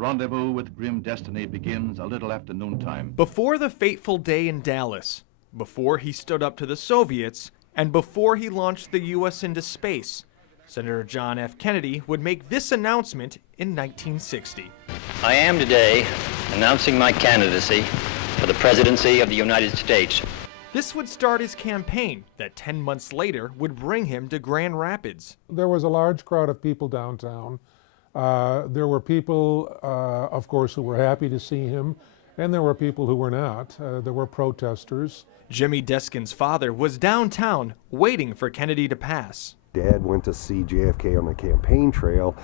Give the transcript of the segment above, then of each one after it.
Rendezvous with grim destiny begins a little after noontime. Before the fateful day in Dallas, before he stood up to the Soviets, and before he launched the U.S. into space, Senator John F. Kennedy would make this announcement in 1960. I am today announcing my candidacy for the presidency of the United States. This would start his campaign that 10 months later would bring him to Grand Rapids. There was a large crowd of people downtown. There were people, of course, who were happy to see him, and there were people who were not. There were protesters. Jimmy Deskin's father was downtown waiting for Kennedy to pass. Dad went to see JFK on the campaign trail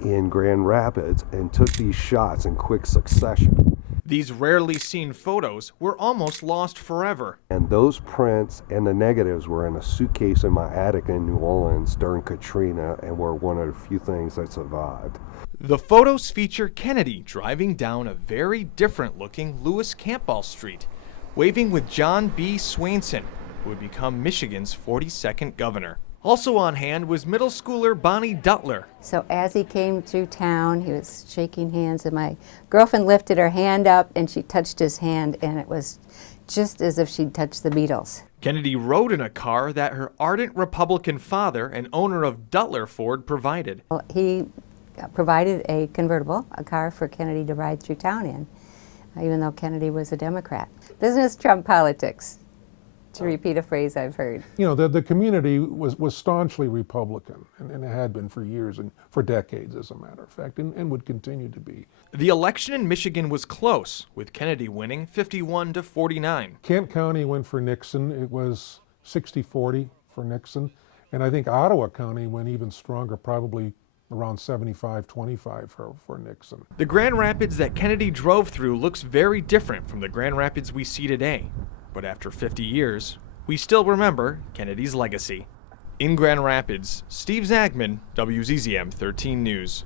in Grand Rapids and took these shots in quick succession. These rarely seen photos were almost lost forever. And those prints and the negatives were in a suitcase in my attic in New Orleans during Katrina and were one of the few things that survived. The photos feature Kennedy driving down a very different looking Lewis Campbell Street, waving with John B. Swainson, who would become Michigan's 42nd governor. Also on hand was middle schooler Bonnie Duttler. So as he came through town, he was shaking hands, and my girlfriend lifted her hand up and she touched his hand, and it was just as if she'd touched the Beatles. Kennedy rode in a car that her ardent Republican father and owner of Duttler Ford provided. Well, he provided a convertible, a car for Kennedy to ride through town in, even though Kennedy was a Democrat. Business trump politics, to repeat a phrase I've heard. You know, the community was staunchly Republican, and it had been for years and for decades, as a matter of fact, and would continue to be. The election in Michigan was close, with Kennedy winning 51-49. Kent County went for Nixon. It was 60-40 for Nixon. And I think Ottawa County went even stronger, probably around 75-25 for Nixon. The Grand Rapids that Kennedy drove through looks very different from the Grand Rapids we see today. But after 50 years, we still remember Kennedy's legacy. In Grand Rapids, Steve Zagman, WZZM 13 News.